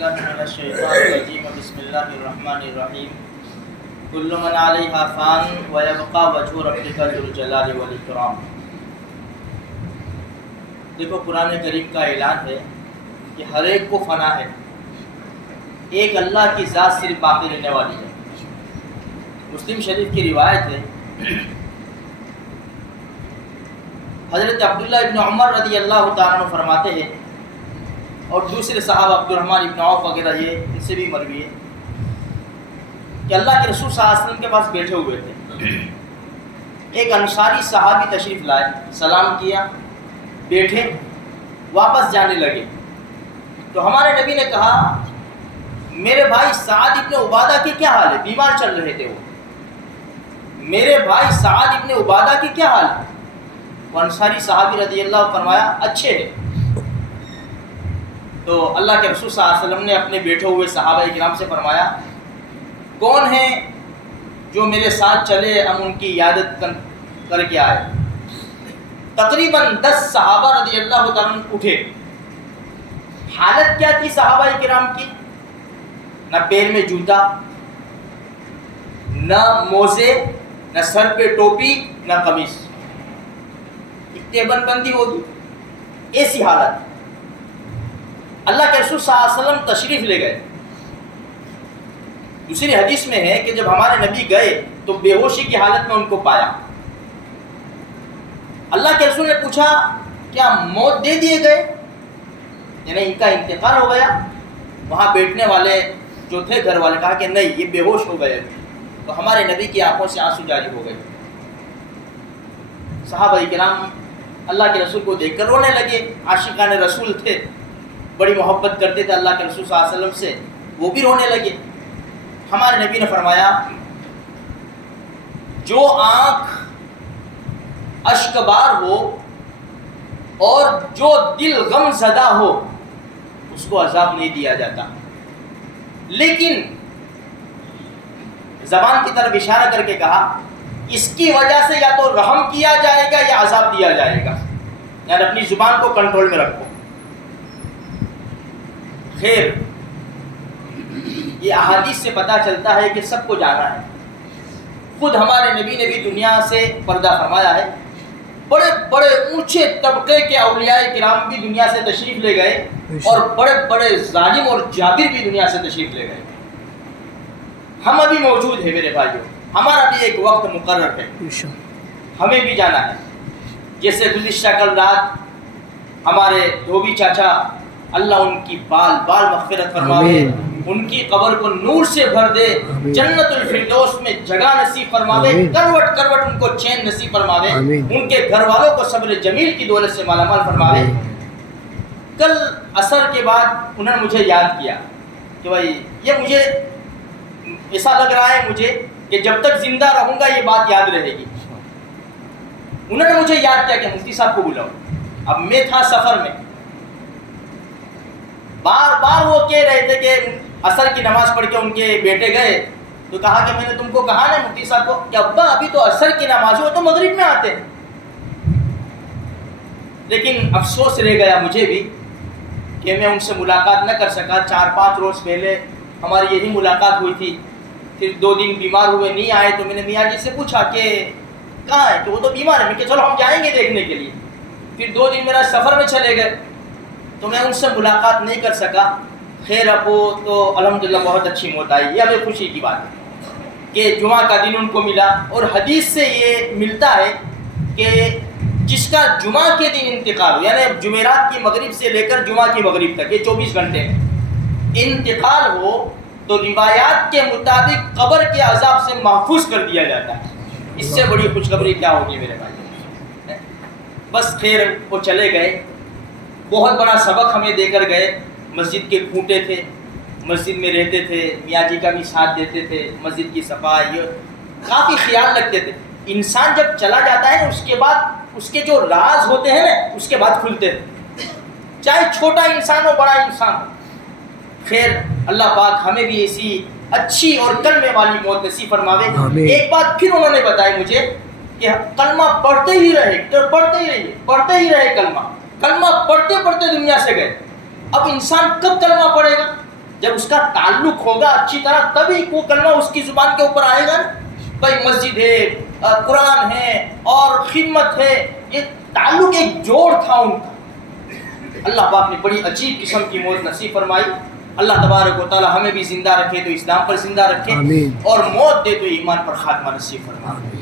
باللہ من الشیطان الرجیم بسم اللہ الرحمن الرحیم کل من علیہا فان ویبقى وجہ ربک ذو الجلال والاکرام۔ دیکھو قرآن کریم کا اعلان ہے کہ ہر ایک کو فنا ہے، ایک اللہ کی ذات صرف باقی رہنے والی ہے۔ مسلم شریف کی روایت ہے، حضرت عبداللہ ابن عمر رضی اللہ تعالیٰ عنہ فرماتے ہیں، اور دوسرے صحابہ عبد الرحمن ابن عوف وغیرہ یہ ان سے بھی مروی ہے کہ اللہ کے رسول صلی اللہ علیہ وسلم کے پاس بیٹھے ہوئے تھے، ایک انصاری صحابی تشریف لائے، سلام کیا، بیٹھے، واپس جانے لگے تو ہمارے نبی نے کہا میرے بھائی سعد ابن عبادہ کی کیا حال ہے؟ بیمار چل رہے تھے وہ، میرے بھائی سعد ابن عبادہ کی کیا حال ہے؟ وہ انصاری صحابی رضی اللہ عنہ فرمایا اچھے ہیں۔ تو اللہ کے رسول صلی اللہ علیہ وسلم نے اپنے بیٹھے ہوئے صحابہ کرام سے فرمایا کون ہیں جو میرے ساتھ چلے، ہم ان کی عیادت کر کے آئے۔ تقریباً 10 صحابہ رضی اللہ تعالیٰ عنہ اٹھے۔ حالت کیا تھی صحابہ کرام کی؟ نہ پیر میں جوتا، نہ موزے، نہ سر پہ ٹوپی، نہ قمیص، اتنے بندی ہوگی، ایسی حالت۔ اللہ کے رسول صلی اللہ علیہ وسلم تشریف لے گئے۔ دوسری حدیث میں ہے کہ جب ہمارے نبی گئے تو بے ہوشی کی حالت میں ان کو پایا۔ اللہ کے رسول نے پوچھا کیا موت دے دیے گئے، یعنی ان کا انتقال ہو گیا؟ وہاں بیٹھنے والے جو تھے گھر والے کہا کہ نہیں، یہ بے ہوش ہو گئے۔ تو ہمارے نبی کی آنکھوں سے آنسو جاری ہو گئے۔ صحابہ کرام اللہ کے رسول کو دیکھ کر رونے لگے، عاشقان رسول تھے، بڑی محبت کرتے تھے اللہ کے رسول صلی اللہ علیہ وسلم سے، وہ بھی رونے لگے۔ ہمارے نبی نے فرمایا جو آنکھ اشکبار ہو اور جو دل غم زدہ ہو اس کو عذاب نہیں دیا جاتا، لیکن زبان کی طرف اشارہ کر کے کہا اس کی وجہ سے یا تو رحم کیا جائے گا یا عذاب دیا جائے گا، یعنی اپنی زبان کو کنٹرول میں رکھو۔ خیر، یہ احادیث سے پتہ چلتا ہے کہ سب کو جانا ہے۔ خود ہمارے نبی نے بھی دنیا سے پردہ فرمایا ہے، بڑے بڑے اونچے طبقے کے اولیاء کرام بھی دنیا سے تشریف لے گئے، اور بڑے بڑے ظالم اور جابر بھی دنیا سے تشریف لے گئے۔ ہم ابھی موجود ہیں میرے بھائیوں، ہمارا بھی ایک وقت مقرر ہے، ہمیں بھی جانا ہے۔ جیسے گزشتہ کل رات ہمارے دھوبی چاچا، اللہ ان کی بال مغفرت فرماوے، ان کی قبر کو نور سے بھر دے، جنت الفردوس میں جگہ نصیب فرماوے، کروٹ کروٹ ان کو چین نصیب فرماوے، ان کے گھر والوں کو صبر جمیل کی دولت سے مالا مال فرماوے۔ کل عصر کے بعد انہوں نے مجھے یاد کیا کہ بھائی یہ مجھے ایسا لگ رہا ہے مجھے کہ جب تک زندہ رہوں گا یہ بات یاد رہے گی۔ انہوں نے مجھے یاد کیا کہ مفتی صاحب کو بلاؤ۔ اب میں تھا سفر میں، بار بار وہ کہہ رہے تھے کہ عصر کی نماز پڑھ کے ان کے بیٹے گئے تو کہا کہ میں نے تم کو کہا نا مفتی صاحب کو کہ ابا ابھی تو عصر کی نماز ہے، وہ تو مغرب میں آتے ہیں۔ لیکن افسوس رہ گیا مجھے بھی کہ میں ان سے ملاقات نہ کر سکا۔ 4-5 روز پہلے ہماری یہی ملاقات ہوئی تھی، پھر 2 دن بیمار ہوئے نہیں آئے تو میں نے میاں جی سے پوچھا کہ کہاں ہے، کہ وہ تو بیمار ہے۔ میں کہ چلو ہم جائیں گے دیکھنے کے لیے۔ پھر 2 دن میرا سفر میں چلے گئے تو میں ان سے ملاقات نہیں کر سکا۔ خیر، اب وہ تو الحمدللہ بہت اچھی موت آئی، یہ ہمیں خوشی کی بات ہے کہ جمعہ کا دن ان کو ملا۔ اور حدیث سے یہ ملتا ہے کہ جس کا جمعہ کے دن انتقال ہو، یعنی جمعرات کی مغرب سے لے کر جمعہ کی مغرب تک، یہ 24 گھنٹے میں انتقال ہو تو روایات کے مطابق قبر کے عذاب سے محفوظ کر دیا جاتا ہے۔ اس سے بڑی خوشخبری کیا ہوگی میرے بھائی؟ بس خیر، وہ چلے گئے، بہت بڑا سبق ہمیں دے کر گئے۔ مسجد کے کھوٹے تھے، مسجد میں رہتے تھے، میاں جی کا بھی ساتھ دیتے تھے، مسجد کی صفائی کافی خیال رکھتے تھے۔ انسان جب چلا جاتا ہے اس کے بعد اس کے جو راز ہوتے ہیں نا اس کے بعد کھلتے ہیں، چاہے چھوٹا انسان ہو بڑا انسان ہو۔ خیر، اللہ پاک ہمیں بھی ایسی اچھی اور کلمے والی موت نصیب فرماوے۔ ایک بات پھر انہوں نے بتائی مجھے کہ کلمہ پڑھتے ہی رہے کلمہ پڑھتے پڑھتے دنیا سے گئے۔ اب انسان کب کلمہ پڑھے گا؟ جب اس کا تعلق ہوگا اچھی طرح تبھی وہ کلمہ اس کی زبان کے اوپر آئے گا نا. بھائی مسجد ہے، قرآن ہے اور خدمت ہے، یہ تعلق ایک جوڑ تھا ان کا. اللہ پاک نے بڑی عجیب قسم کی موت نصیب فرمائی. اللہ تبارک و تعالی ہمیں بھی زندہ رکھے تو اسلام پر زندہ رکھے، اور موت دے تو ایمان پر خاتمہ نصیب فرمائے.